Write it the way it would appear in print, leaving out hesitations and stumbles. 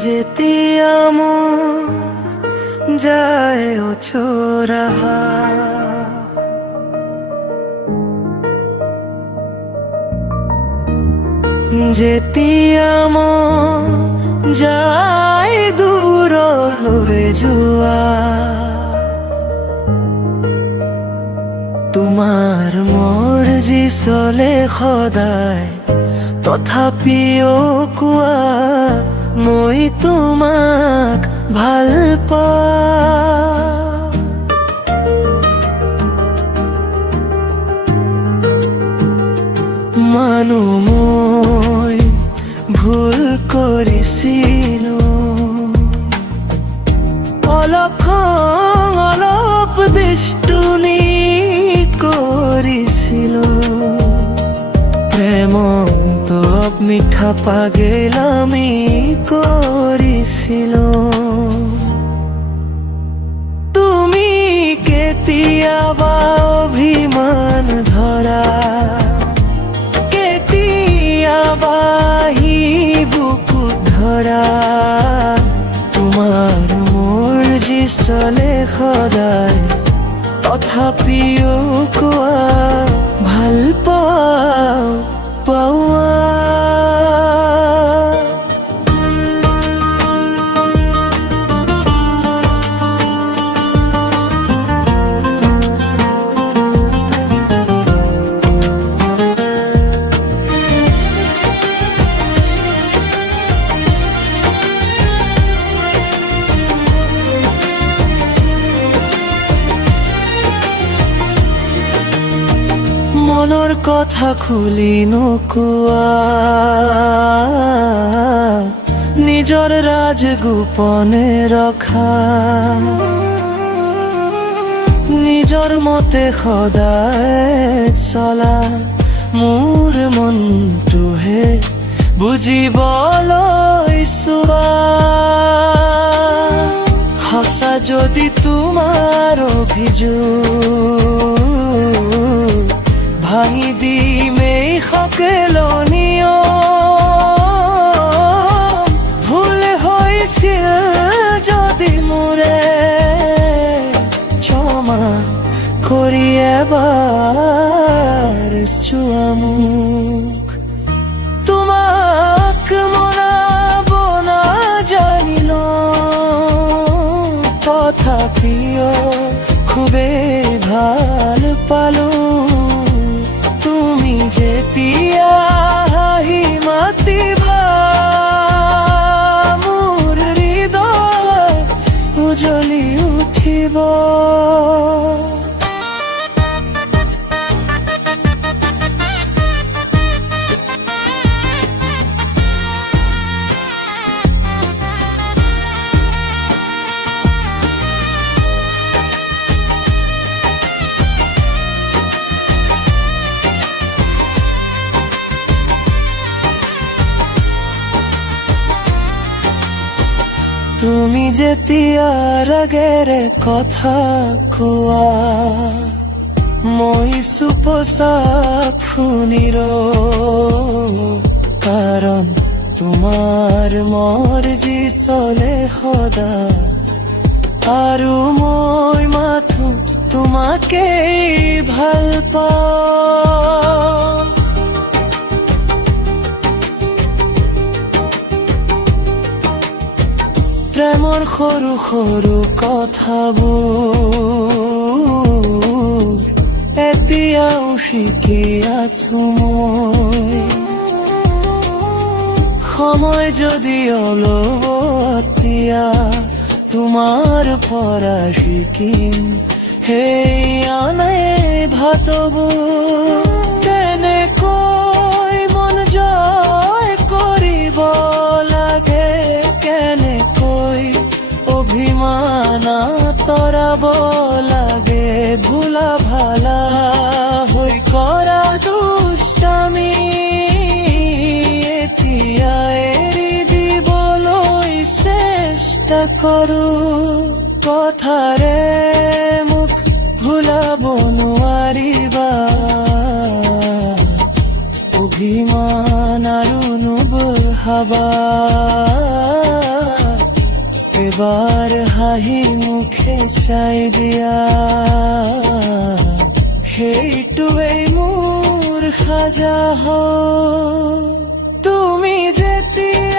যেতিয়া মন যায় অছোৰা যেতিয়া মন যায় দূৰলৈ যোৱা তোমাৰ মৰ্জি চলে সদায় তথাপিও কোৱা মই তোমাক ভাল পাওঁ মানো মই ভুল কৰিছিলো অলপ খং অলপ দুষ্টুমি কৰিছিলো প্ৰেমত মিঠা পাগলামি কৰিছিলো তুমি কেতিয়াবা অভিমান ধৰা কেতিয়াবা বুকুত ধৰা তোমাৰ মৰ্জি চলে সদায় তথাপিও কোৱা ভাল পাওঁ পাৱা মনৰ কথা খুলি নোকোৱা নিজৰ ৰাজ গোপনে ৰখা নিজৰ মতে সদায় চলা মোৰ মনটোহে বুজিবলৈ চোৱা সঁচা যদি তোমাৰ অভিযোগ ভাঙি দিম এই সকলোনিও ভুল হৈছিল যদি মোৰে ক্ষমা কৰি এবাৰ চোৱা মোক তোমাক মনাব নাজানিলো তথাপিও খুবেই ভাল পালো তুমি যেতিয়া হাঁহি মাতিবা মোৰ হৃদয় উজ্বলি উঠিব তুমি যেতিয়া ৰাগেৰে কথা কোৱা মই চুপচাপ শুনিৰ কাৰণ তোমাৰ মৰ্জি চলে সদায় আৰু মই মাথো তোমাকেই ভাল পাওঁ প্ৰেমৰ সৰু সৰু কথাবোৰ এতিয়াও শিকি আছো মই সময় যদি অলপীয়া তোমাৰ পৰা শিকিম সেই আনে ভাতবোৰ কেনেকৈ মন জয় কৰিব লাগে কেনেকৈ অভিমান আঁতৰাব লাগে ভোলা ভালা হৈ কৰা দুষ্টামি এতিয়া এৰি দিবলৈ চেষ্টা কৰো কথাৰে মোক ভুলাব নোৱাৰিবা অভিমান আৰু নুবঢ়াবা এবাৰ হাঁহি মুখে চাই দিয়া সেইটোৱেই মোৰ সাজা হয় তুমি যেতিয়া